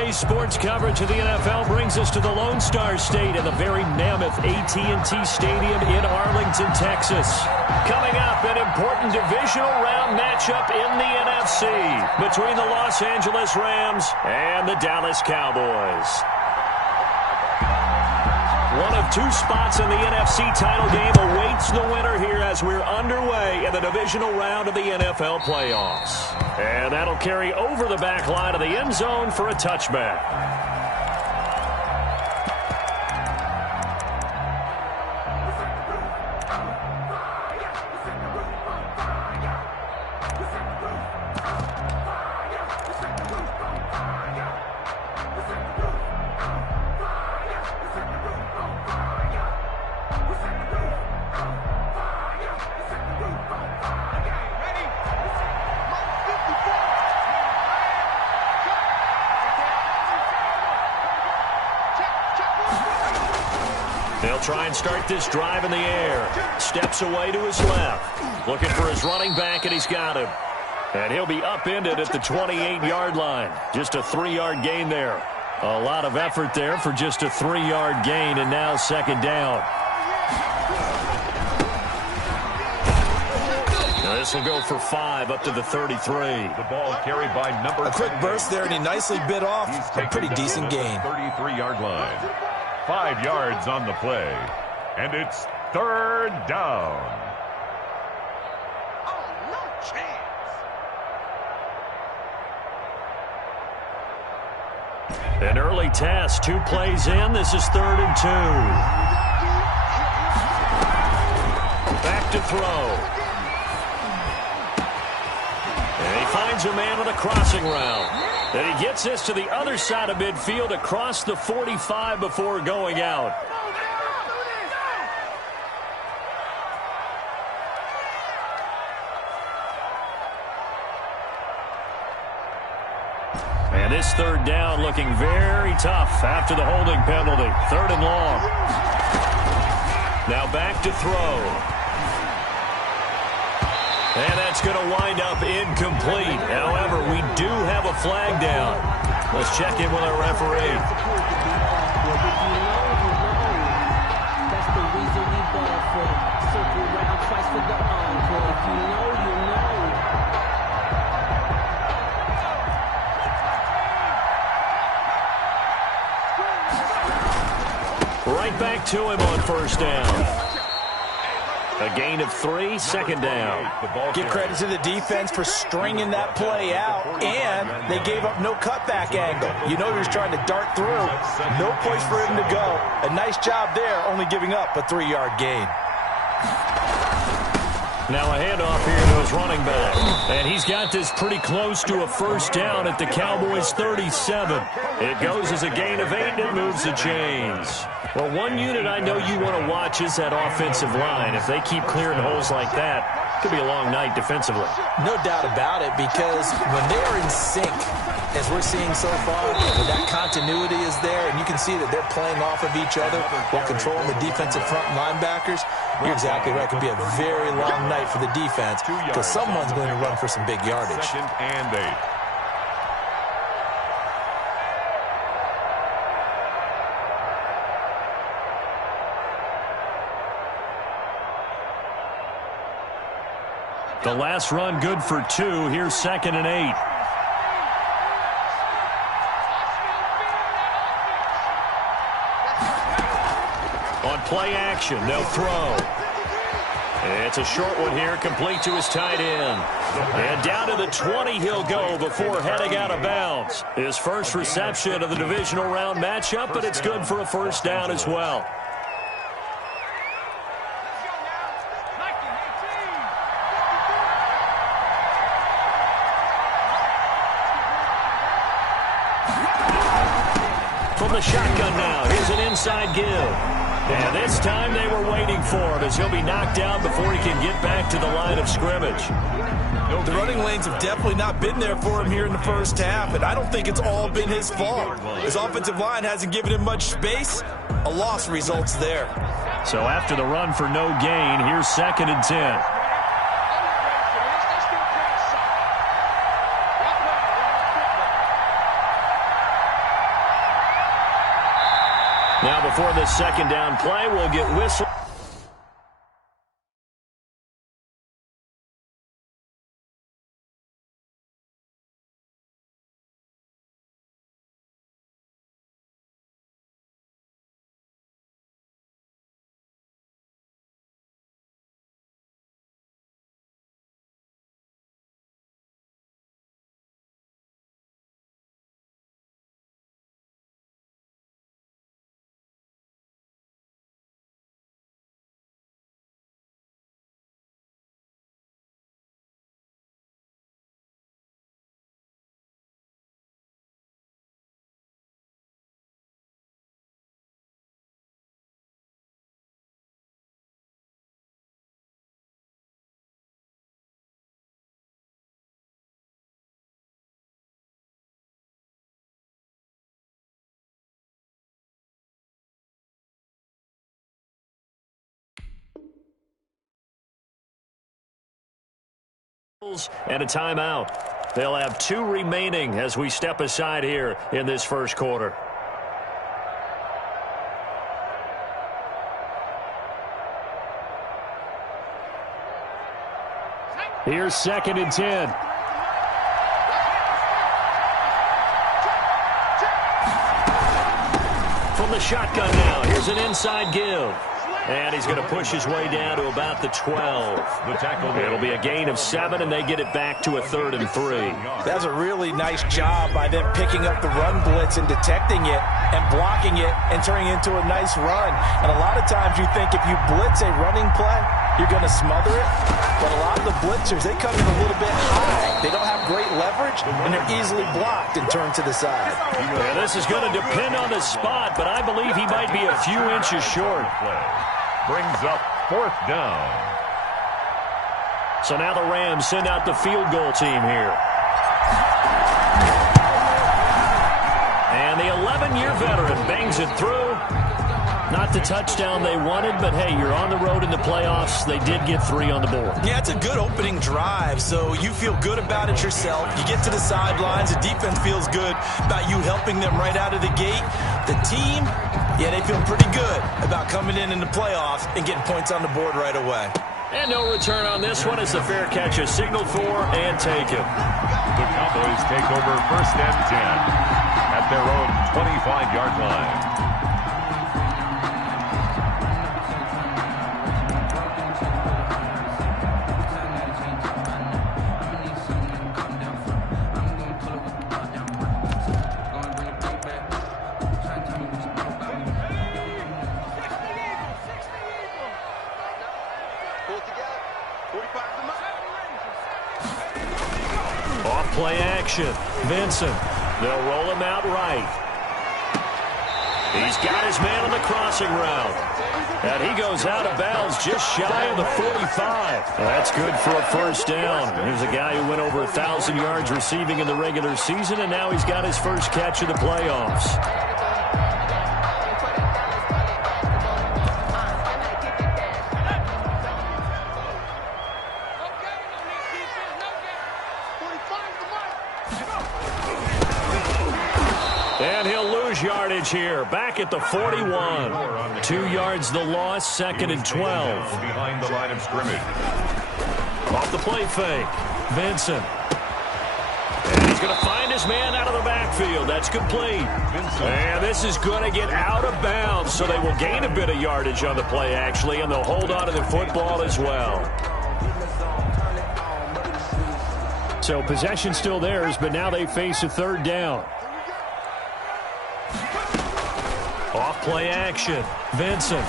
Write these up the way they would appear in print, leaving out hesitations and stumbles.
Today's sports coverage of the NFL brings us to the Lone Star State in the very mammoth AT&T Stadium in Arlington, Texas. Coming up, an important divisional round matchup in the NFC between the Los Angeles Rams and the Dallas Cowboys. One of two spots in the NFC title game awaits the winner here as we're underway in the divisional round of the NFL playoffs. And that'll carry over the back line of the end zone for a touchback. They'll try and start this drive in the air. Steps away to his left. Looking for his running back, and he's got him. And he'll be upended at the 28-yard line. Just a 3-yard gain there. A lot of effort there for just a 3-yard gain, and now second down. This will go for 5 up to the 33. The ball carried by number 10. A quick burst there, and he nicely bit off a pretty decent gain. 33-yard line. 5 yards on the play. And it's third down. Oh, no chance. An early test. 2 plays in. This is 3rd and 2. Back to throw. And he finds a man on a crossing route. And he gets this to the other side of midfield across the 45 before going out. And this third down looking very tough after the holding penalty. 3rd and long. Now back to throw. And that's going to wind up incomplete. However, we do have a flag down. Let's check in with our referee. That's the reason we ball for. Circle round twice for the encore. If you know, you know. Right back to him on first down. A gain of 3, second down. Give credit to the defense for stringing that play out, and they gave up no cutback angle. You know he was trying to dart through. No place for him to go. A nice job there, only giving up a 3-yard gain. Now a handoff here to his running back. And he's got this pretty close to a first down at the Cowboys' 37. It goes as a gain of 8, and it moves the chains. Well, one unit I know you want to watch is that offensive line. If they keep clearing holes like that, it could be a long night defensively. No doubt about it, because when they are in sync, as we're seeing so far, when that continuity is there, and you can see that they're playing off of each other while controlling the defensive front linebackers, you're exactly right. It could be a very long night for the defense because someone's going to run for some big yardage. 2nd and 8. The last run good for 2. Here's 2nd and 8. On play action, they'll throw. It's a short one here, complete to his tight end. And down to the 20 he'll go before heading out of bounds. His first reception of the divisional round matchup, but it's good for a first down as well. From the shotgun now, here's an inside give. And this time they were waiting for him as he'll be knocked down before he can get back to the line of scrimmage. The running lanes have definitely not been there for him here in the first half, and I don't think it's all been his fault. His offensive line hasn't given him much space. A loss results there. So after the run for no gain, here's 2nd and 10. Now before this second down play, we'll get whistle. And a timeout. They'll have 2 remaining as we step aside here in this first quarter. Here's 2nd and 10. From the shotgun now, here's an inside give. And he's going to push his way down to about the 12. The tackle. It'll be a gain of 7, and they get it back to a 3rd and 3. That's a really nice job by them picking up the run blitz and detecting it and blocking it and turning it into a nice run. And a lot of times you think if you blitz a running play, you're going to smother it. But a lot of the blitzers, they come in a little bit high. They don't have great leverage, and they're easily blocked and turned to the side. Yeah, this is going to depend on the spot, but I believe he might be a few inches short. Brings up 4th down. So now the Rams send out the field goal team here. And the 11-year veteran bangs it through. Not the touchdown they wanted, but hey, you're on the road in the playoffs. They did get 3 on the board. Yeah, it's a good opening drive, so you feel good about it yourself. You get to the sidelines. The defense feels good about you helping them right out of the gate. The team, yeah, they feel pretty good about coming in the playoffs and getting points on the board right away. And no return on this one as the fair catch is signaled for and taken. The Cowboys take over 1st and 10 at their own 25-yard line. Play action. Vincent. They'll roll him out right. He's got his man on the crossing route. And he goes out of bounds just shy of the 45. That's good for a 1st down. Here's a guy who went over 1,000 yards receiving in the regular season, and now he's got his first catch of the playoffs. And he'll lose yardage here. Back at the 41. 2 yards the loss, 2nd and 12. Behind the line of scrimmage. Off the play fake. Vincent. And he's going to find his man out of the backfield. That's complete. And this is going to get out of bounds, so they will gain a bit of yardage on the play, actually, and they'll hold on to the football as well. So possession still theirs, but now they face a 3rd down. Off play action. Vincent.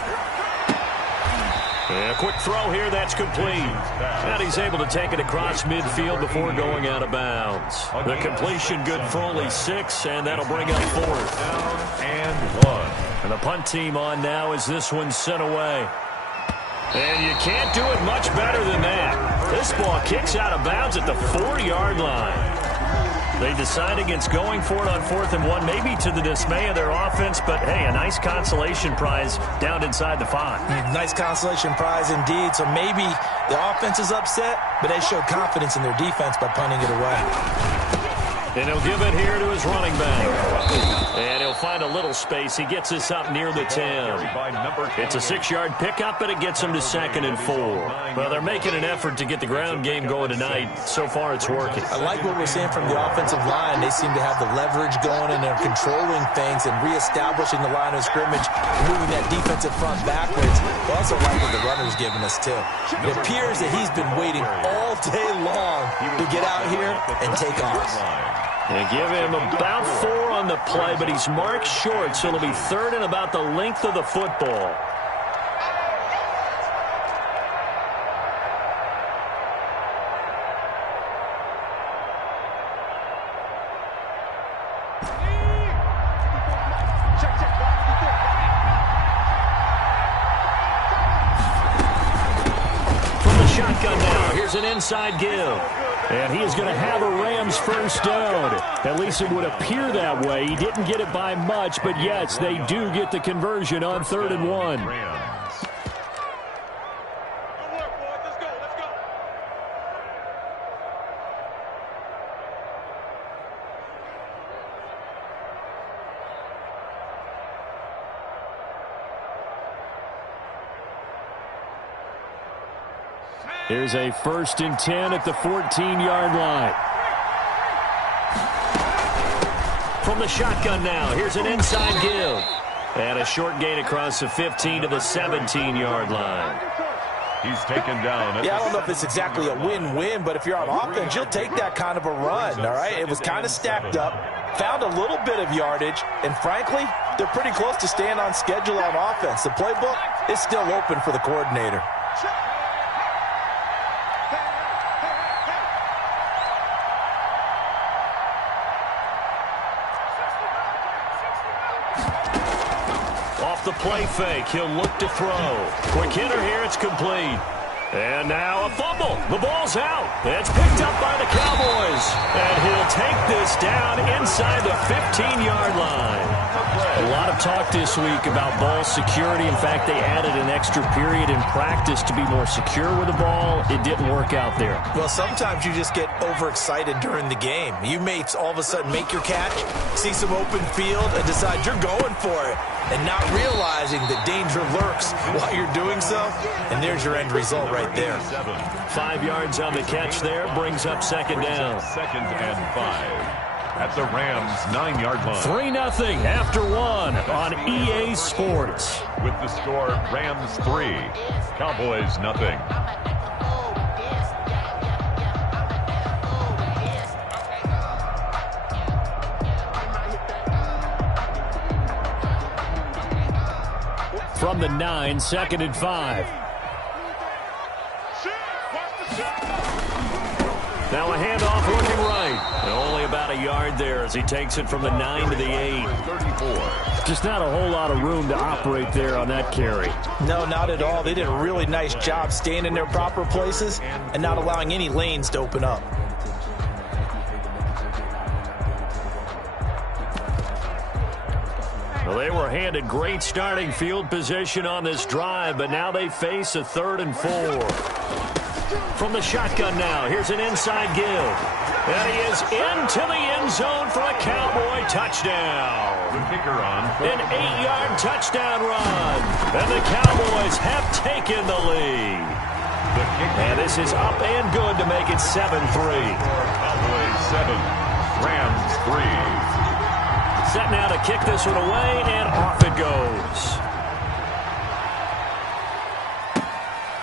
And a quick throw here. That's complete. And he's able to take it across midfield before going out of bounds. The completion good for only 6, and that'll bring up 4th. Down and 1. And the punt team on now as this one's sent away. And you can't do it much better than that. This ball kicks out of bounds at the 4-yard line. They decide against going for it on 4th and 1, maybe to the dismay of their offense, but hey, a nice consolation prize down inside the 5. Nice consolation prize indeed. So maybe the offense is upset, but they showed confidence in their defense by punting it away. And he'll give it here to his running back. And he'll He'll find a little space. He gets this up near the 10. It's a 6-yard pickup, and it gets him to 2nd and 4. Well, they're making an effort to get the ground game going tonight. So far, it's working. I like what we're seeing from the offensive line. They seem to have the leverage going, and they're controlling things and reestablishing the line of scrimmage, moving that defensive front backwards. I also like what the runner's giving us, too. It appears that he's been waiting all day long to get out here and take off. And give him about 4 on the play, but he's marked short, so it'll be 3rd and about the length of the football. From the shotgun now, here's an inside give. And he is going to have a Rams first down. At least it would appear that way. He didn't get it by much, but yes, they do get the conversion on 3rd and 1. Here's a 1st and 10 at the 14-yard line. From the shotgun now, here's an inside give. And a short gain across the 15 to the 17-yard line. He's taken down. Yeah, I don't know if it's exactly a win-win, but if you're on offense, you'll take that kind of a run, all right? It was kind of stacked up, found a little bit of yardage, and frankly, they're pretty close to staying on schedule on offense. The playbook is still open for the coordinator. The play fake. He'll look to throw. Quick hitter here. It's complete. And now a fumble. The ball's out. It's picked up by the Cowboys. And he'll take this down inside the 15-yard line. A lot of talk this week about ball security. In fact, they added an extra period in practice to be more secure with the ball. It didn't work out there. Well, sometimes you just get overexcited during the game. You may all of a sudden make your catch, see some open field, and decide you're going for it, and not realizing that danger lurks while you're doing so. And there's your end result right there. 5 yards on the catch there brings up 2nd down. 2nd and 5 at the Rams 9-yard line. 3-0 after 1 on EA Sports. With the score, Rams 3, Cowboys 0. From the 9, 2nd and 5. Now a handoff looking right. And only about a yard there as he takes it from the 9 to the 8. 34. Just not a whole lot of room to operate there on that carry. No, not at all. They did a really nice job staying in their proper places and not allowing any lanes to open up. Well, they were handed great starting field position on this drive, but now they face a 3rd and 4. From the shotgun now, here's an inside give. And he is into the end zone for a Cowboy touchdown. The kicker on. An 8-yard touchdown run. And the Cowboys have taken the lead. And this is up and good to make it 7-3. Cowboys 7, Rams 3. Set now to kick this one away, and off it goes.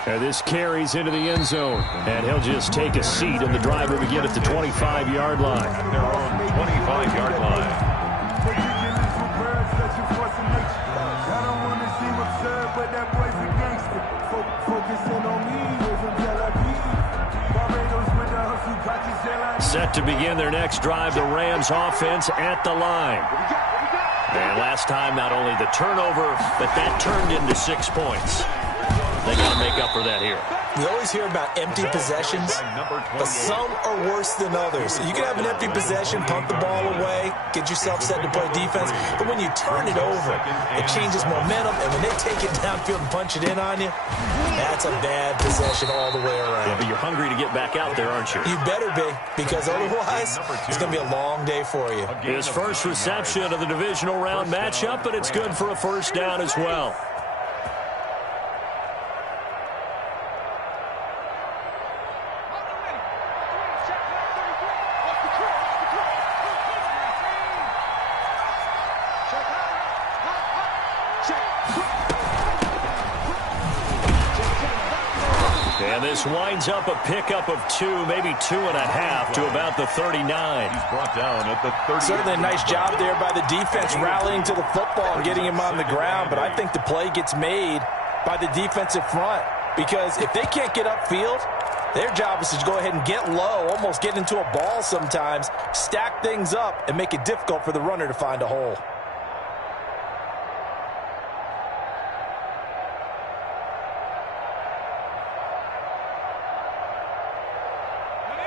And this carries into the end zone. And he'll just take a seat, and the drive will begin at the 25-yard line. Their own 25-yard line. Set to begin their next drive, the Rams offense at the line. And last time, not only the turnover, but that turned into 6 points. They got to make up for that here. We always hear about empty possessions, but some are worse than others. You can have an empty possession, punt the ball away, get yourself set to play defense, but when you turn it over, it changes momentum, and when they take it downfield and punch it in on you, that's a bad possession all the way around. Yeah, but you're hungry to get back out there, aren't you? You better be, because otherwise, it's going to be a long day for you. His first reception of the divisional round matchup, but it's good for a first down as well. And this winds up a pickup of 2, maybe 2.5 to about the 39. He's brought down at the 30. Certainly a nice job there by the defense rallying to the football and getting him on the ground, but I think the play gets made by the defensive front because if they can't get upfield, their job is to go ahead and get low, almost get into a ball sometimes, stack things up, and make it difficult for the runner to find a hole.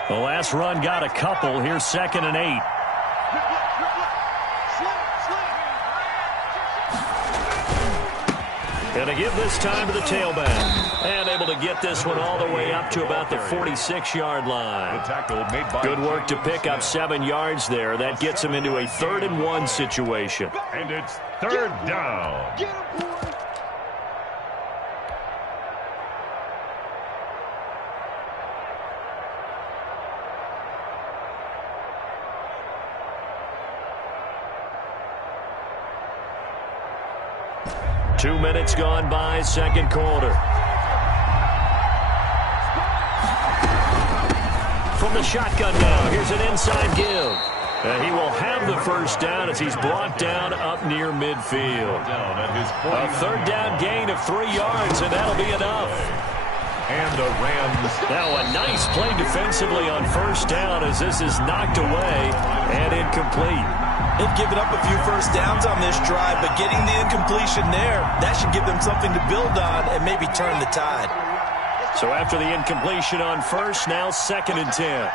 The last run got a couple. Here's 2nd and 8. Going to give this time to the tailback. And able to get this one all the way up to about the 46-yard line. Good work to pick up 7 yards there. That gets him into a 3rd and 1 situation. And it's 3rd down. 2 minutes gone by, second quarter. From the shotgun now, here's an inside give. And he will have the first down as he's brought down up near midfield. A 3rd down gain of 3 yards, and that'll be enough. And the Rams. Now a nice play defensively on first down as this is knocked away and incomplete. They've given up a few first downs on this drive, but getting the incompletion there, that should give them something to build on and maybe turn the tide. So after the incompletion on first, now 2nd and 10.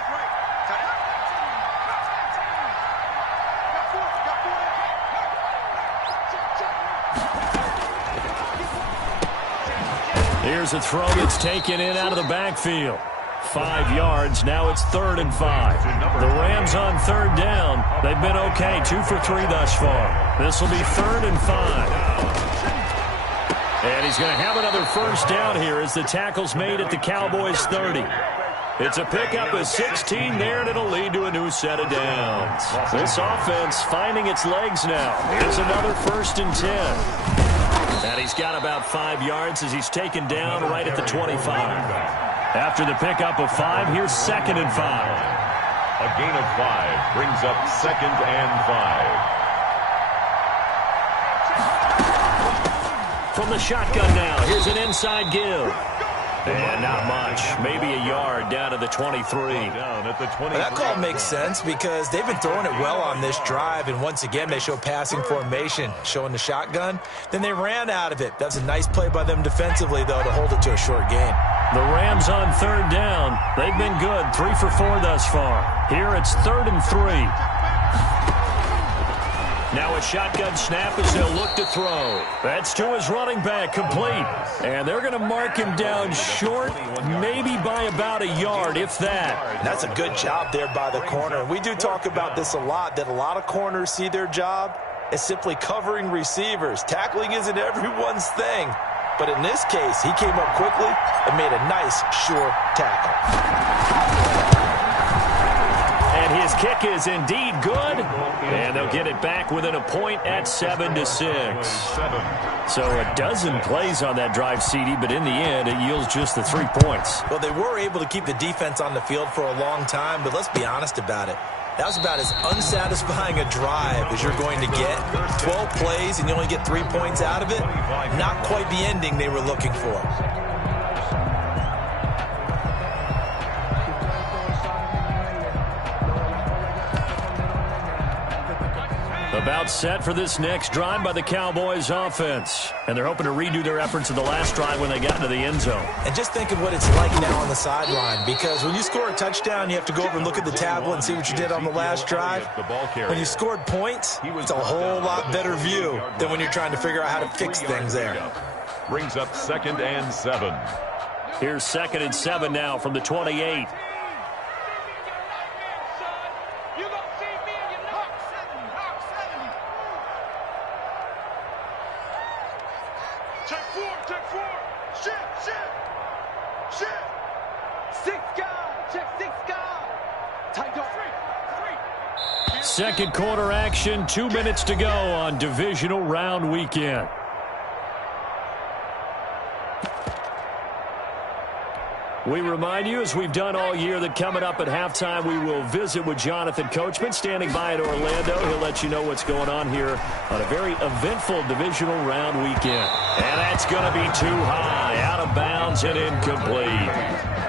Here's a throw that's taken in out of the backfield. 5 yards. Now it's 3rd and 5. The Rams on 3rd down. They've been okay. 2 for 3 thus far. This will be 3rd and 5. And he's going to have another first down here as the tackle's made at the Cowboys 30. It's a pickup of 16 there, and it'll lead to a new set of downs. This offense finding its legs now. Here's another 1st and 10. And he's got about 5 yards as he's taken down right at the 25. After the pickup of 5, here's 2nd and 5. A gain of 5 brings up 2nd and 5. From the shotgun now, here's an inside give. And not much. Maybe a yard down to the 23. Down at the 23. That call makes sense because they've been throwing it well on this drive, and once again they show passing formation, showing the shotgun. Then they ran out of it. That's a nice play by them defensively, though, to hold it to a short gain. The Rams on 3rd down. They've been good, 3 for 4 thus far. Here it's 3rd and 3. Now a shotgun snap as they'll look to throw. That's to his running back, complete. And they're going to mark him down short, maybe by about a yard, if that. That's a good job there by the corner. We do talk about this a lot, that a lot of corners see their job as simply covering receivers. Tackling isn't everyone's thing. But in this case, he came up quickly and made a nice, sure tackle. And his kick is indeed good. And they'll get it back within a point at 7-6. So a dozen plays on that drive, CD, but in the end, it yields just the 3 points. Well, they were able to keep the defense on the field for a long time, but let's be honest about it. That was about as unsatisfying a drive as you're going to get. 12 plays and you only get 3 points out of it. Not quite the ending they were looking for. The About set for this next drive by the Cowboys offense. And they're hoping to redo their efforts in the last drive when they got into the end zone. And just think of what it's like now on the sideline, because when you score a touchdown, you have to go over and look at the tablet and see what you did on the last drive. When you scored points, it's a whole lot better view than when you're trying to figure out how to fix things there. Brings up 2nd and 7. Here's 2nd and 7 now from the 28. Second quarter action, 2 minutes to go on divisional round weekend. We remind you, as we've done all year, that coming up at halftime, we will visit with Jonathan Coachman, standing by at Orlando. He'll let you know what's going on here on a very eventful divisional round weekend. And that's going to be too high, out of bounds and incomplete.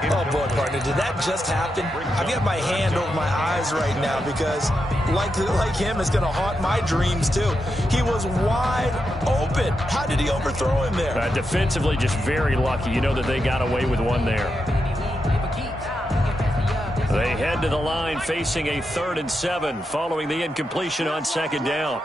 Oh, boy, partner, did that just happen? I've got my hand over my eyes right now because, like him, it's going to haunt my dreams, too. He was wide open. How did he overthrow him there? Defensively, just very lucky. You know that they got away with one there. They head to the line facing a 3rd and 7 following the incompletion on 2nd down.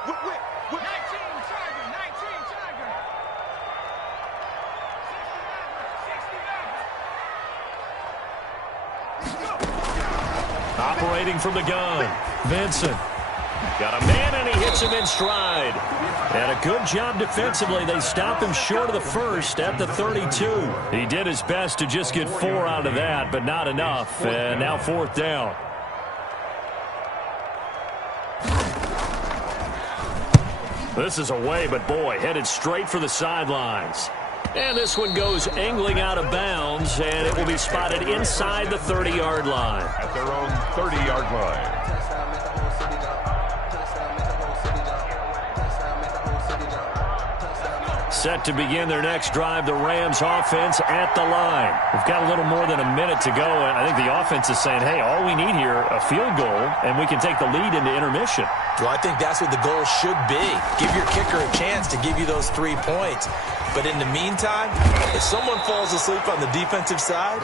Operating from the gun, Vincent. Got a man, and he hits him in stride. And a good job defensively. They stop him short of the first at the 32. He did his best to just get 4 out of that, but not enough. And now 4th down. This is away, but boy, headed straight for the sidelines. And this one goes angling out of bounds, and it will be spotted inside the 30-yard line. At their own 30-yard line. Set to begin their next drive, the Rams offense at the line. We've got a little more than a minute to go, and I think the offense is saying, hey, all we need here, a field goal, and we can take the lead into intermission. Well, I think that's what the goal should be. Give your kicker a chance to give you those 3 points. But in the meantime, if someone falls asleep on the defensive side,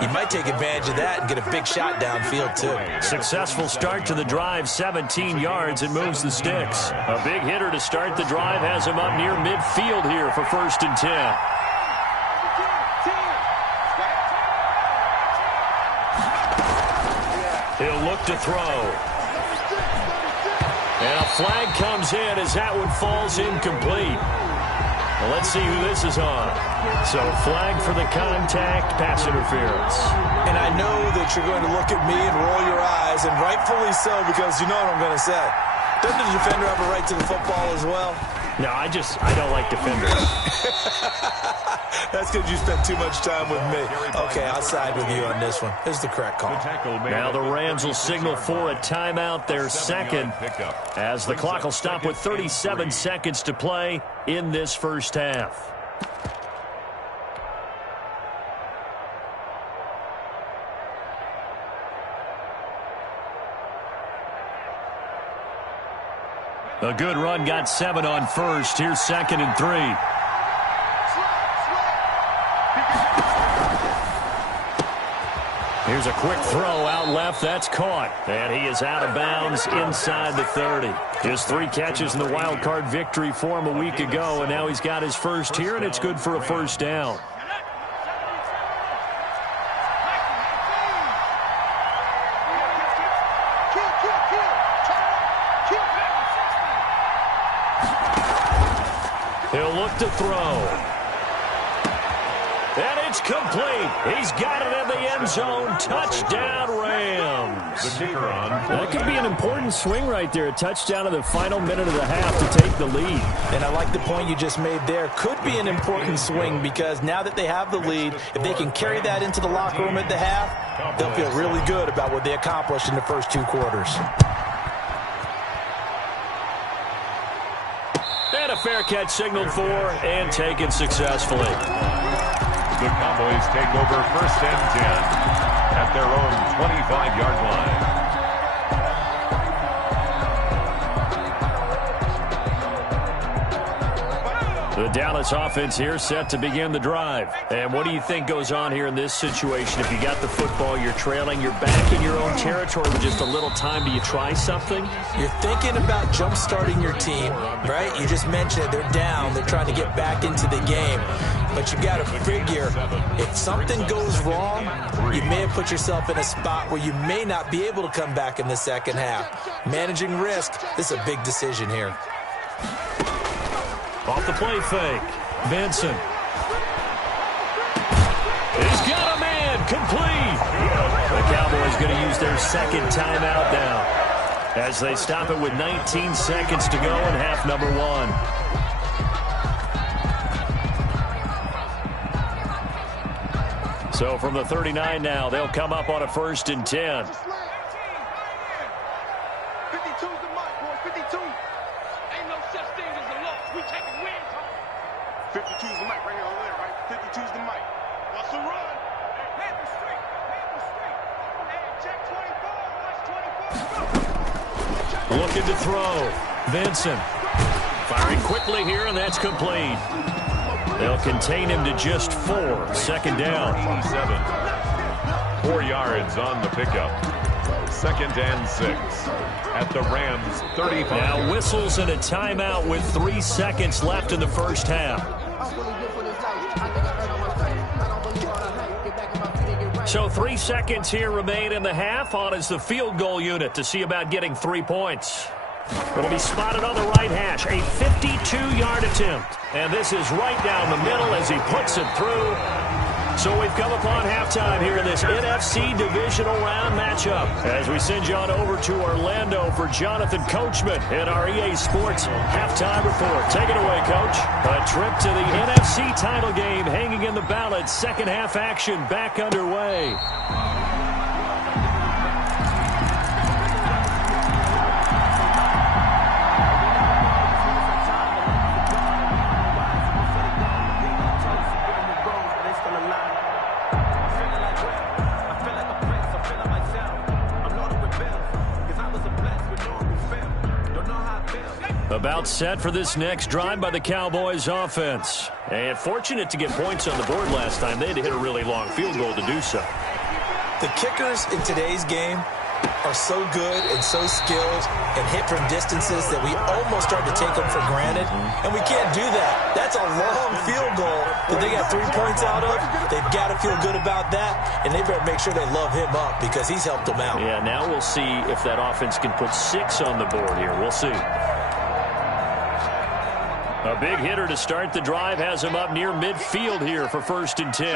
you might take advantage of that and get a big shot downfield, too. Successful start to the drive, 17 yards, and moves the sticks. A big hitter to start the drive has him up near midfield here for 1st and 10. He'll look to throw. And a flag comes in as that one falls incomplete. Well, let's see who this is on. So, flag for the contact, pass interference. And I know that you're going to look at me and roll your eyes, and rightfully so, because you know what I'm going to say. Doesn't the defender have a right to the football as well? No, I don't like defenders. That's because you spent too much time with me. Okay, I'll side with you on this one. This is the correct call. Now the Rams will signal for a timeout, their second, as the clock will stop with 37 seconds to play in this first half. A good run, got 7 on first. Here's 2nd and 3. Here's a quick throw out left. That's caught. And he is out of bounds inside the 30. His 3 catches in the wild card victory for him a week ago, and now he's got his first here, and it's good for a 1st down. He'll look to throw. And it's complete. He's got it in the end zone. Touchdown, Rams. That could be an important swing right there. A touchdown in the final minute of the half to take the lead. And I like the point you just made there. Could be an important swing because now that they have the lead, if they can carry that into the locker room at the half, they'll feel really good about what they accomplished in the first 2 quarters. And a fair catch signaled for and taken successfully. The Cowboys take over 1st and 10 at their own 25-yard line. The Dallas offense here set to begin the drive. And what do you think goes on here in this situation? If you got the football, you're trailing, you're back in your own territory with just a little time. Do you try something? You're thinking about jump-starting your team, right? You just mentioned it. They're down. They're trying to get back into the game. But you got to figure, if something goes wrong, you may have put yourself in a spot where you may not be able to come back in the second half. Managing risk, this is a big decision here. Off the play fake. Benson. He's got a man. Complete. The Cowboys going to use their second timeout now as they stop it with 19 seconds to go in half number 1. So from the 39 now, they'll come up on a 1st and 10. 52's the mark, boys. 52. Ain't no such thing as a loss. We taking wins home. 52's the mic right here over there, right? 52's the mic. Watch the run. Hey, head the street. Head the street. Hey, check 24. Watch 24. Looking to throw. Vincent. Firing quickly here, and that's complete. They'll contain him to just 4. 2nd down. 7. 4 yards on the pickup. 2nd and 6 at the Rams 35. Now whistles and a timeout with 3 seconds left in the first half. So 3 seconds here remain in the half. On is the field goal unit to see about getting 3 points. It'll be spotted on the right hash. A 52-yard attempt. And this is right down the middle as he puts it through. So we've come upon halftime here in this NFC Divisional Round matchup as we send you on over to Orlando for Jonathan Coachman in our EA Sports Halftime Report. Take it away, Coach. A trip to the NFC title game hanging in the balance. Second half action back underway. About set for this next drive by the Cowboys offense. And fortunate to get points on the board last time. They had to hit a really long field goal to do so. The kickers in today's game are so good and so skilled and hit from distances that we almost start to take them for granted. And we can't do that. That's a long field goal that they got 3 points out of. They've got to feel good about that, and they better make sure they love him up because he's helped them out. Yeah, now we'll see if that offense can put 6 on the board here. We'll see. A big hitter to start the drive has him up near midfield here for 1st and 10.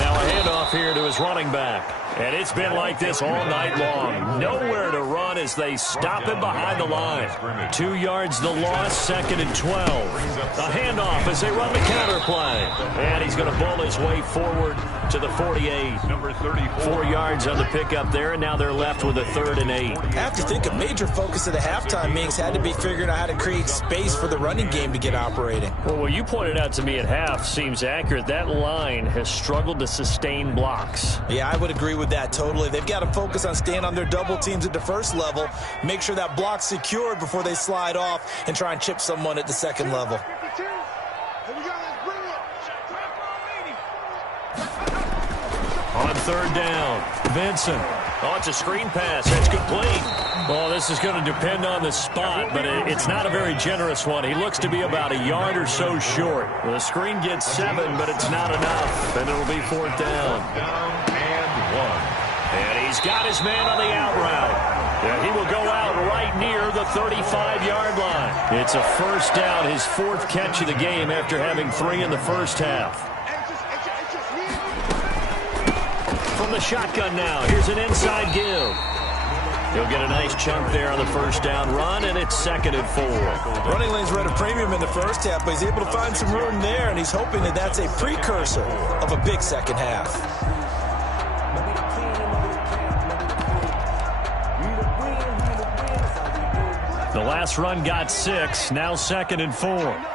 Now a handoff here to his running back. And it's been like this all night long. Nowhere to run as they stop him behind the line. 2 yards the loss, 2nd and 12. A handoff as they run the counter play. And he's going to bull his way forward to the 48. Number 34. 4 yards on the pickup there, and now they're left with a 3rd and 8. I have to think a major focus of the halftime meetings had to be figuring out how to create space for the running game to get operating. Well, what you pointed out to me at half seems accurate. That line has struggled to sustain blocks. Yeah, I would agree with that totally. They've got to focus on staying on their double teams at the first level, make sure that block's secured before they slide off and try and chip someone at the second level. On 3rd down, Vincent. Oh, it's a screen pass. That's complete. Well, this is going to depend on the spot, but it's not a very generous one. He looks to be about a yard or so short. The screen gets 7, but it's not enough, and it'll be 4th down. Down and 1. And he's got his man on the out route. And he will go out right near the 35-yard line. It's a 1st down, his 4th catch of the game after having 3 in the first half. From the shotgun now, here's an inside give. He'll get a nice chunk there on the 1st down run, and it's 2nd and 4. Running lanes were at a premium in the first half, but he's able to find some room there, and he's hoping that that's a precursor of a big second half. The last run got 6, now 2nd and 4.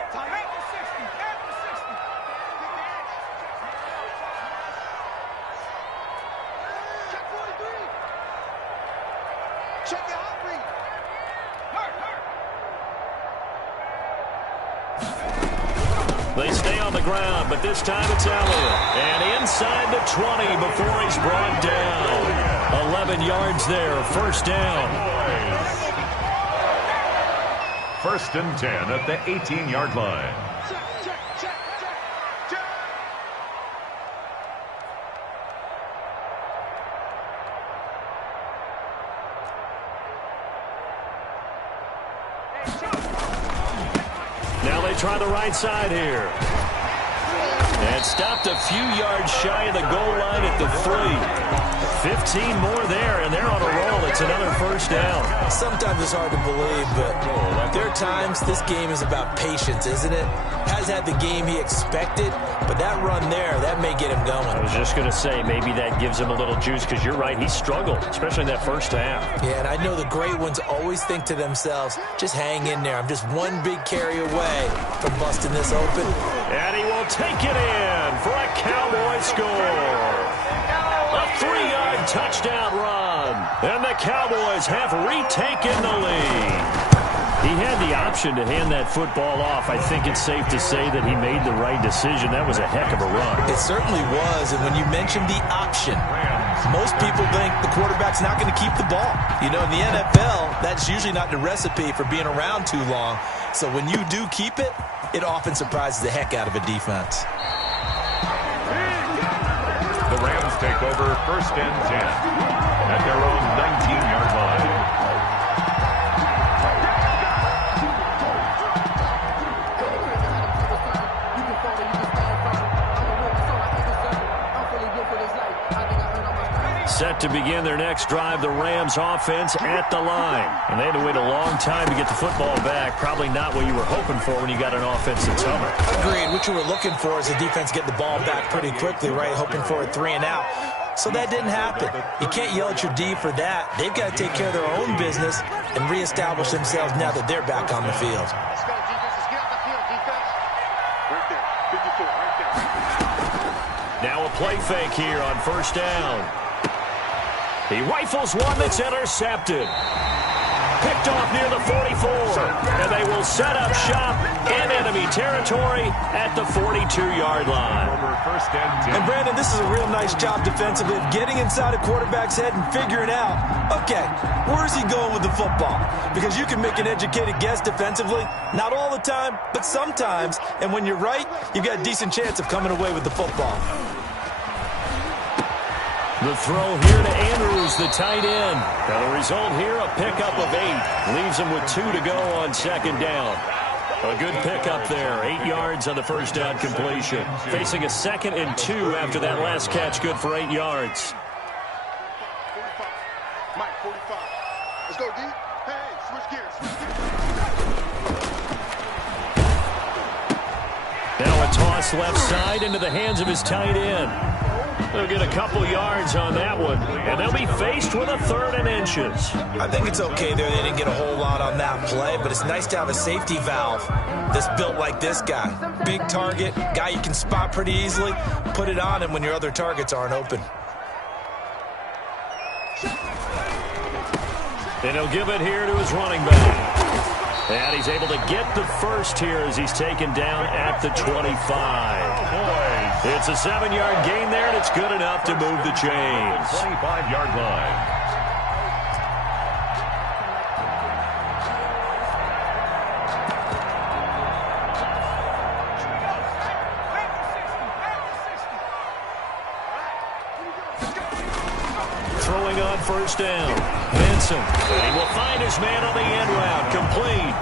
They stay on the ground, but this time it's Elliott. And inside the 20 before he's brought down. 11 yards there, first down. First and 10 at the 18-yard line. Now they try the right side here. And stopped a few yards shy of the goal line at the 3. 15 more there, and they're on a roll. It's another first down. Sometimes it's hard to believe, but there are times this game is about patience, isn't it? Has had the game he expected, but that run there, that may get him going. I was just going to say, maybe that gives him a little juice, because you're right, he struggled, especially in that first half. Yeah, and I know the great ones always think to themselves, just hang in there. I'm just one big carry away from busting this open. And he will take it in for a Cowboy score. A 3-yard touchdown run. And the Cowboys have retaken the lead. He had the option to hand that football off. I think it's safe to say that he made the right decision. That was a heck of a run. It certainly was. And when you mentioned the option, most people think the quarterback's not going to keep the ball. You know, in the NFL, that's usually not the recipe for being around too long. So when you do keep it, it often surprises the heck out of a defense. The Rams take over first and 10 at their own 19-yard line. Set to begin their next drive, the Rams offense at the line. And they had to wait a long time to get the football back. Probably not what you were hoping for when you got an offense that's humming. Agreed. What you were looking for is the defense get the ball back pretty quickly, right? Hoping for a 3 and out. So that didn't happen. You can't yell at your D for that. They've got to take care of their own business and reestablish themselves now that they're back on the field. Let's go, defense. Let's get out the field, defense. Right there. 54, right there. Now a play fake here on first down. He rifles one that's intercepted. Picked off near the 44. And they will set up shop in enemy territory at the 42-yard line. First and 10. And Brandon, this is a real nice job defensively of getting inside a quarterback's head and figuring out, okay, where's he going with the football? Because you can make an educated guess defensively. Not all the time, but sometimes. And when you're right, you've got a decent chance of coming away with the football. The throw here to Andrews, the tight end. Now the result here, a pickup of 8. Leaves him with 2 to go on second down. A good pickup there. 8 yards on the first down completion. Facing a 2nd and 2 after that last catch. Good for 8 yards. 45. Mike, 45. Let's go, D. Hey, switch gears. Now a toss left side into the hands of his tight end. They'll get a couple yards on that one, and they'll be faced with a 3rd and inches. I think it's okay there. They didn't get a whole lot on that play, but it's nice to have a safety valve that's built like this guy. Big target, guy you can spot pretty easily. Put it on him when your other targets aren't open. And he'll give it here to his running back. And he's able to get the first here as he's taken down at the 25. It's a 7-yard gain there, and it's good enough to move the chains. 25-yard line. Throwing on first down. Benson. He will find his man on the end route. Complete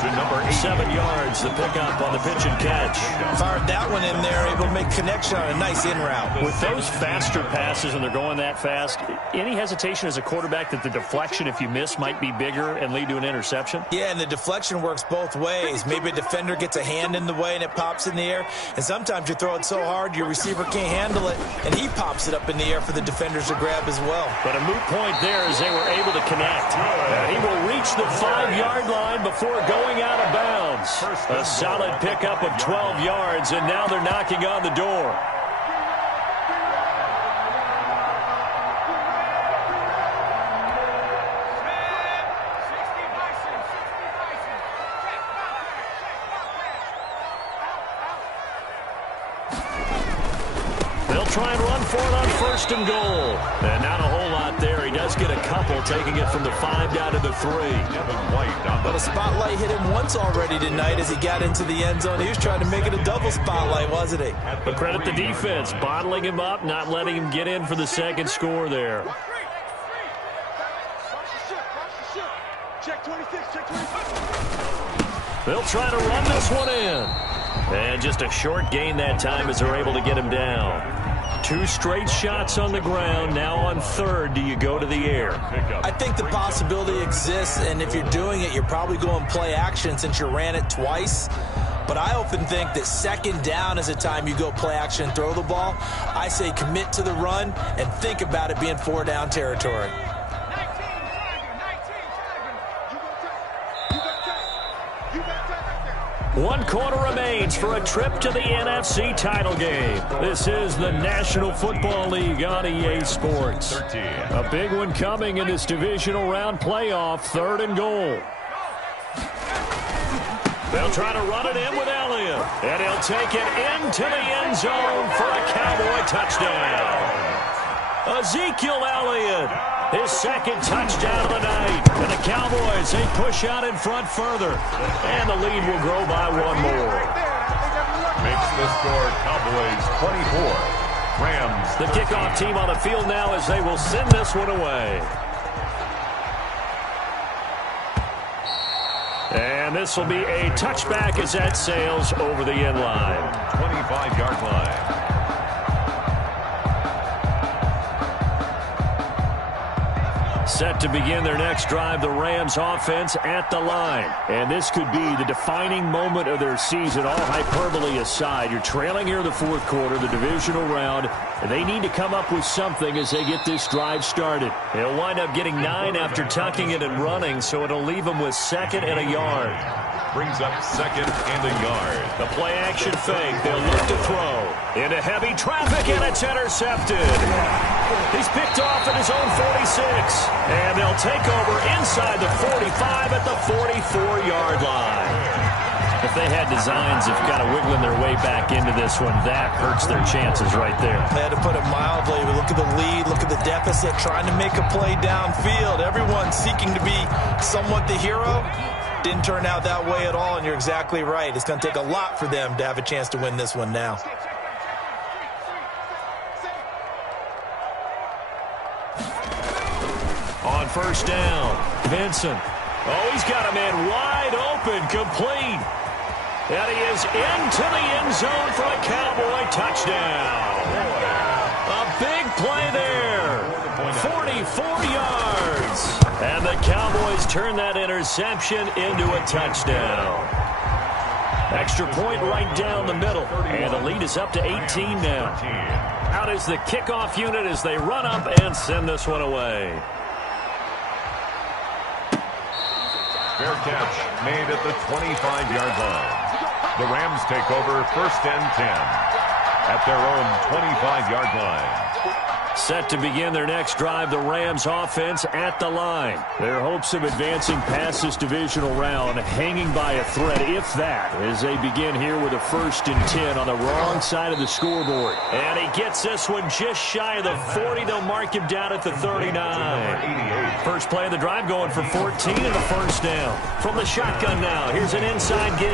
To number 8. 7 yards, the pickup on the pitch and catch. Fired that one in there, able to make connection on a nice in route. With those faster passes when they're going that fast, any hesitation as a quarterback that the deflection, if you miss, might be bigger and lead to an interception? Yeah, and the deflection works both ways. Maybe a defender gets a hand in the way and it pops in the air. And sometimes you throw it so hard your receiver can't handle it, and he pops it up in the air for the defenders to grab as well. But a moot point there as they were able to connect. He will reach the 5-yard line before going out of bounds. A solid pickup of 12 yards, and now they're knocking on the door. They'll try and run for it on 1st and goal. And not a whole lot there. He does get a couple, taking it from the 5 down to the 3. But a spotlight hit him once already tonight as he got into the end zone. He was trying to make it a double spotlight, wasn't he? But credit the defense, bottling him up, not letting him get in for the 2nd score there. Check 26, check 26. They'll try to run this one in. And just a short gain that time as they're able to get him down. 2 straight shots on the ground. Now on 3rd, do you go to the air? I think the possibility exists, and if you're doing it, you're probably going play action since you ran it twice. But I often think that 2nd down is the time you go play action and throw the ball. I say commit to the run and think about it being 4 down territory. 1 quarter remains for a trip to the NFC title game. This is the National Football League on EA Sports. A big one coming in this divisional round playoff, 3rd and goal. They'll try to run it in with Elliott, and he'll take it into the end zone for a Cowboy touchdown. Ezekiel Elliott, his 2nd touchdown of the night. And the Cowboys, they push out in front further. And the lead will grow by 1 more. Makes the score Cowboys 24. Rams. The kickoff team on the field now as they will send this one away. And this will be a touchback as that sails over the end line. 25-yard line. Set to begin their next drive, the Rams offense at the line. And this could be the defining moment of their season, all hyperbole aside. You're trailing here in the 4th quarter, the divisional round, and they need to come up with something as they get this drive started. They'll wind up getting 9 after tucking it and running, so it'll leave them with 2nd and a yard. Brings up 2nd and a yard. The play action fake. They'll look to throw. Into heavy traffic, and it's intercepted. He's picked off at his own 46. And they'll take over inside the 45 at the 44-yard line. If they had designs of kind of wiggling their way back into this one, that hurts their chances right there. They had to put it mildly. But look at the lead. Look at the deficit. Trying to make a play downfield. Everyone seeking to be somewhat the hero. Didn't turn out that way at all, and you're exactly right. It's going to take a lot for them to have a chance to win this one now. On 1st down, Vincent. Oh, he's got a man wide open, complete. And he is into the end zone for a Cowboy touchdown. A big play there. 44 yards. And the Cowboys turn that interception into a touchdown. Extra point right down the middle. And the lead is up to 18 now. Out is the kickoff unit as they run up and send this one away. Fair catch made at the 25-yard line. The Rams take over 1st and 10 at their own 25-yard line. Set to begin their next drive, the Rams offense at the line. Their hopes of advancing past this divisional round hanging by a thread, if that, as they begin here with a 1st and 10 on the wrong side of the scoreboard. And he gets this one just shy of the 40. They'll mark him down at the 39. First play of the drive going for 14 and a 1st down. From the shotgun now, here's an inside give.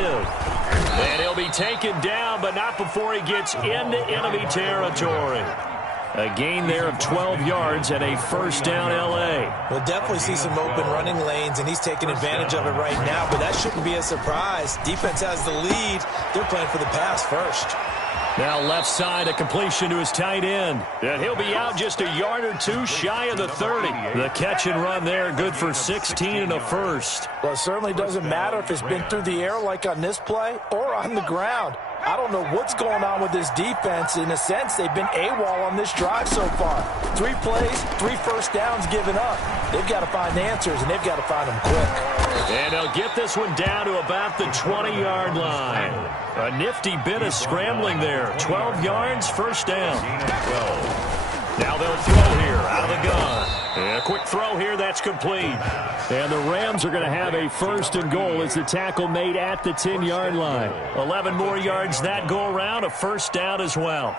And he'll be taken down, but not before he gets into enemy territory. A gain there of 12 yards and a 1st down L.A. We'll definitely see some open running lanes, and he's taking advantage of it right now, but that shouldn't be a surprise. Defense has the lead. They're playing for the pass first. Now left side, a completion to his tight end. And he'll be out just a yard or 2 shy of the 30. The catch and run there, good for 16 and a 1st. Well, it certainly doesn't matter if it's been through the air like on this play or on the ground. I don't know what's going on with this defense. In a sense, they've been AWOL on this drive so far. 3 plays, 3 1st downs given up. They've got to find answers, and they've got to find them quick. And they'll get this one down to about the 20-yard line. A nifty bit of scrambling there. 12 yards, 1st down. Now they'll throw here out of the gun. And a quick throw here, that's complete. And the Rams are going to have a first and goal as the tackle made at the 10-yard line. 11 more yards that go around, a first down as well.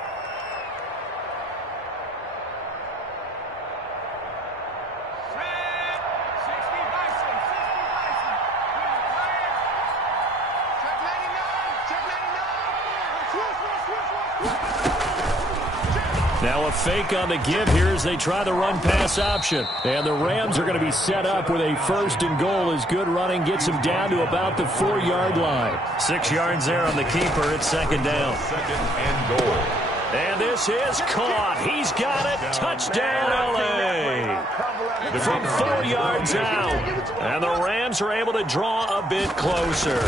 Now a fake on the give here as they try the run-pass option. And the Rams are going to be set up with a first and goal as good running gets them down to about the 4-yard line. 6 yards there on the keeper. It's second down. Second and goal. And this is caught. He's got it. Touchdown, L.A. From 4 yards out. And the Rams are able to draw a bit closer.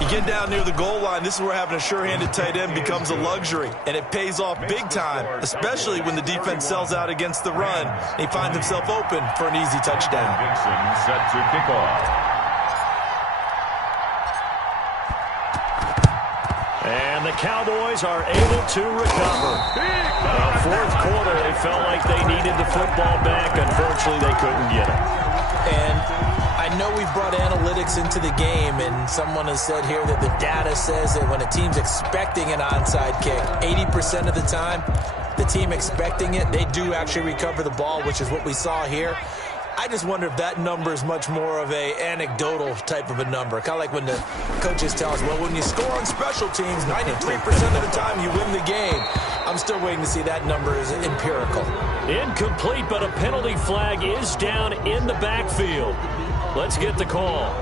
You get down near the goal line, this is where having a sure-handed tight end becomes a luxury, and it pays off big time, especially when the defense sells out against the run. He finds himself open for an easy touchdown. Dixon set to kick off. And the Cowboys are able to recover. Fourth quarter, they felt like they needed the football back. Unfortunately, they couldn't get it. And I know we've brought analytics into the game, and someone has said here that the data says that when a team's expecting an onside kick, 80% of the time, the team expecting it, they do actually recover the ball, which is what we saw here. I just wonder if that number is much more of a anecdotal type of a number. Kind of like when the coaches tell us, well, when you score on special teams, 93% of the time you win the game. I'm still waiting to see that number is empirical. Incomplete, but a penalty flag is down in the backfield. Let's get the call.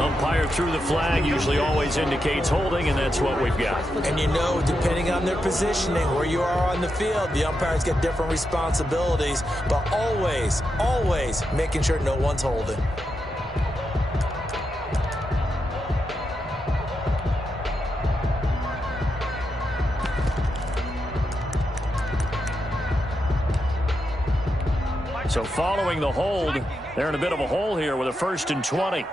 Umpire threw the flag, usually always indicates holding, and that's what we've got. And you know, depending on their positioning, where you are on the field, the umpires get different responsibilities, but always, always making sure no one's holding. So following the hold, they're in a bit of a hole here with a 1st and 20.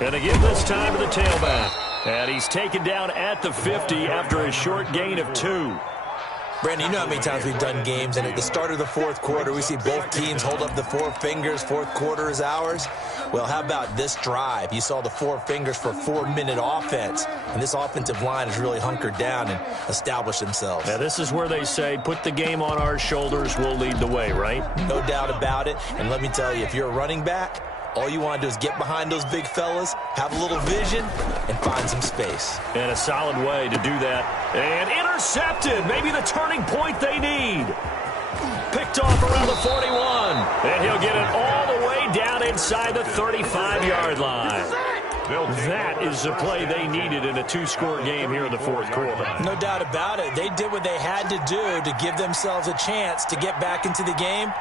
And again this time to the tailback. And he's taken down at the 50 after a short gain of 2. Brandon, you know how many times we've done games, and at the start of the fourth quarter, we see both teams hold up the 4 fingers, fourth quarter is ours. Well, how about this drive? You saw the 4 fingers for 4-minute offense, and this offensive line has really hunkered down and established themselves. Now, this is where they say, put the game on our shoulders, we'll lead the way, right? No doubt about it, and let me tell you, if you're a running back, all you want to do is get behind those big fellas, have a little vision, and find some space. And a solid way to do that. And intercepted. Maybe the turning point they need. Picked off around the 41. And he'll get it all the way down inside the 35-yard line. That is the play they needed in a 2-score game here in the fourth quarter. No doubt about it. They did what they had to do to give themselves a chance to get back into the game.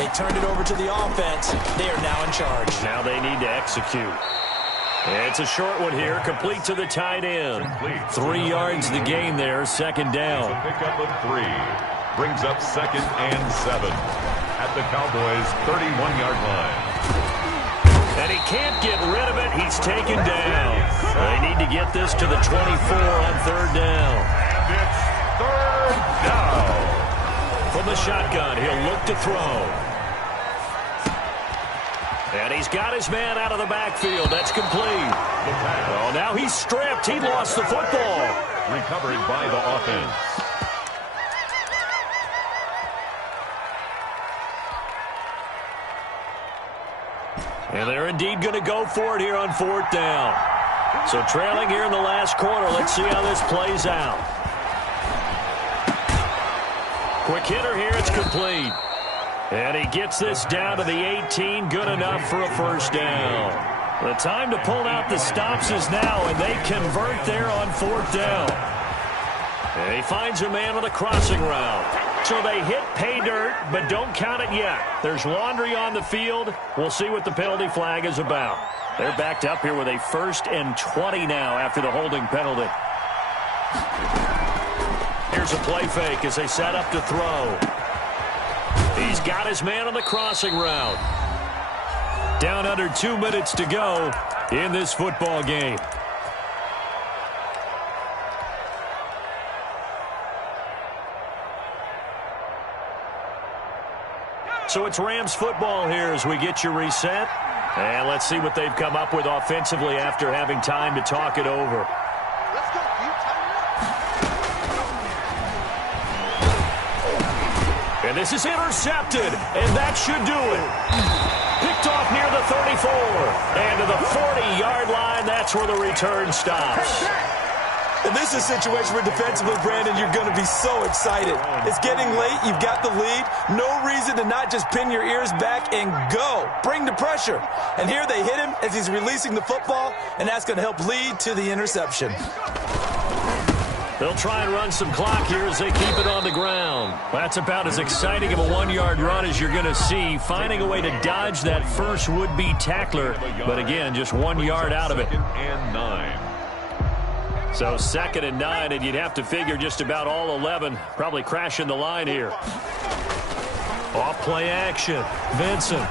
They turned it over to the offense. They are now in charge. Now they need to execute. It's a short one here, complete to the tight end. 3 yards the gain there, second down. A pickup of 3. Brings up 2nd and 7 at the Cowboys' 31-yard line. And he can't get rid of it. He's taken down. They need to get this to the 24 on 3rd down. And it's 3rd down. From the shotgun, he'll look to throw. And he's got his man out of the backfield. That's complete. Oh, now he's stripped. He lost the football. Recovered by the offense. And they're indeed going to go for it here on 4th down. So trailing here in the last quarter. Let's see how this plays out. Quick hitter here. It's complete. And he gets this down to the 18. Good enough for a first down. The time to pull out the stops is now, and they convert there on 4th down. And he finds a man with a crossing route. So they hit pay dirt, but don't count it yet. There's laundry on the field. We'll see what the penalty flag is about. They're backed up here with a 1st and 20 now after the holding penalty. Here's a play fake as they set up to throw. He's got his man on the crossing route. Down under 2 minutes to go in this football game. So it's Rams football here as we get you reset. And let's see what they've come up with offensively after having time to talk it over. Let's go, And this is intercepted, and that should do it. Picked off near the 34, and to the 40-yard line, that's where the return stops. And this is a situation where defensively, Brandon, you're going to be so excited. It's getting late. You've got the lead. No reason to not just pin your ears back and go. Bring the pressure. And here they hit him as he's releasing the football, and that's going to help lead to the interception. They'll try and run some clock here as they keep it on the ground. That's about as exciting of a 1-yard run as you're going to see, finding a way to dodge that first would-be tackler. But again, just 1 yard out of it. 2nd and 9. So 2nd and 9, and you'd have to figure just about all 11 probably crashing the line here. Off play action. Vincent.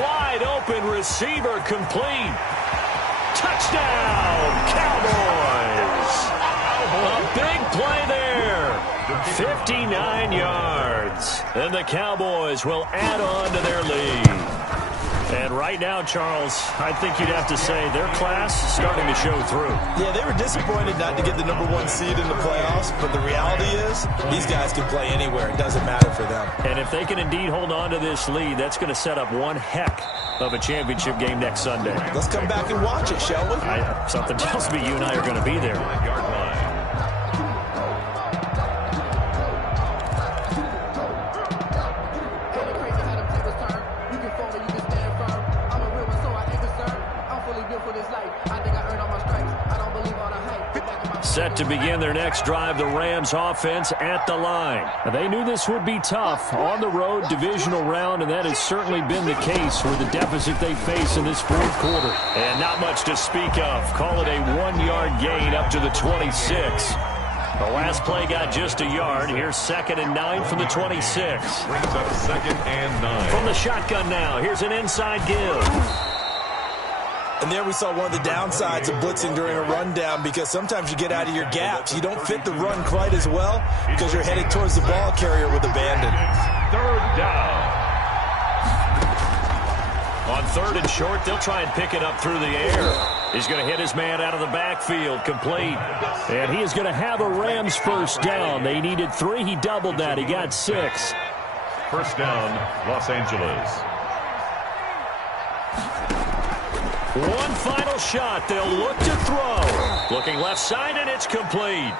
Wide open receiver complete. Touchdown, Cowboys. A big play there. 59 yards. And the Cowboys will add on to their lead. And right now, Charles, I think you'd have to say their class is starting to show through. Yeah, they were disappointed not to get the #1 seed in the playoffs, but the reality is these guys can play anywhere. It doesn't matter for them. And if they can indeed hold on to this lead, that's going to set up one heck of a championship game next Sunday. Let's come back and watch it, shall we? Something tells me you and I are going to be there. 5-yard line. Set to begin their next drive, the Rams offense at the line. Now, they knew this would be tough on the road, divisional round, and that has certainly been the case with the deficit they face in this fourth quarter. And not much to speak of. Call it a 1-yard gain up to the 26. The last play got just a yard. Here's 2nd and 9 from the 26. Brings up 2nd and 9. From the shotgun now, here's an inside give. And there we saw one of the downsides of blitzing during a rundown, because sometimes you get out of your gaps. You don't fit the run quite as well because you're headed towards the ball carrier with abandon. 3rd down. On 3rd and short, they'll try and pick it up through the air. He's going to hit his man out of the backfield, complete. And he is going to have a Rams first down. They needed 3. He doubled that. He got 6. 1st down, Los Angeles. One final shot. They'll look to throw. Looking left side, and it's complete.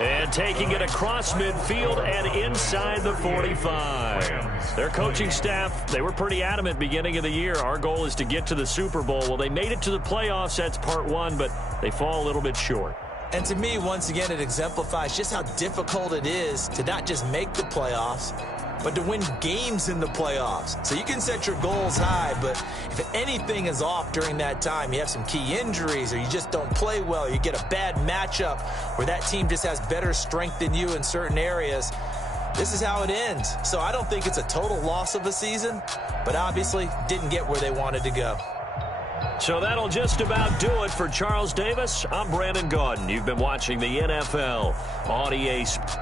And taking it across midfield and inside the 45. Their coaching staff, they were pretty adamant beginning of the year. Our goal is to get to the Super Bowl. Well, they made it to the playoffs. That's part 1, but they fall a little bit short. And to me, once again, it exemplifies just how difficult it is to not just make the playoffs, but to win games in the playoffs. So you can set your goals high, but if anything is off during that time, you have some key injuries or you just don't play well, you get a bad matchup where that team just has better strength than you in certain areas, this is how it ends. So I don't think it's a total loss of a season, but obviously didn't get where they wanted to go. So that'll just about do it for Charles Davis. I'm Brandon Gaudin. You've been watching the NFL on EA Sports.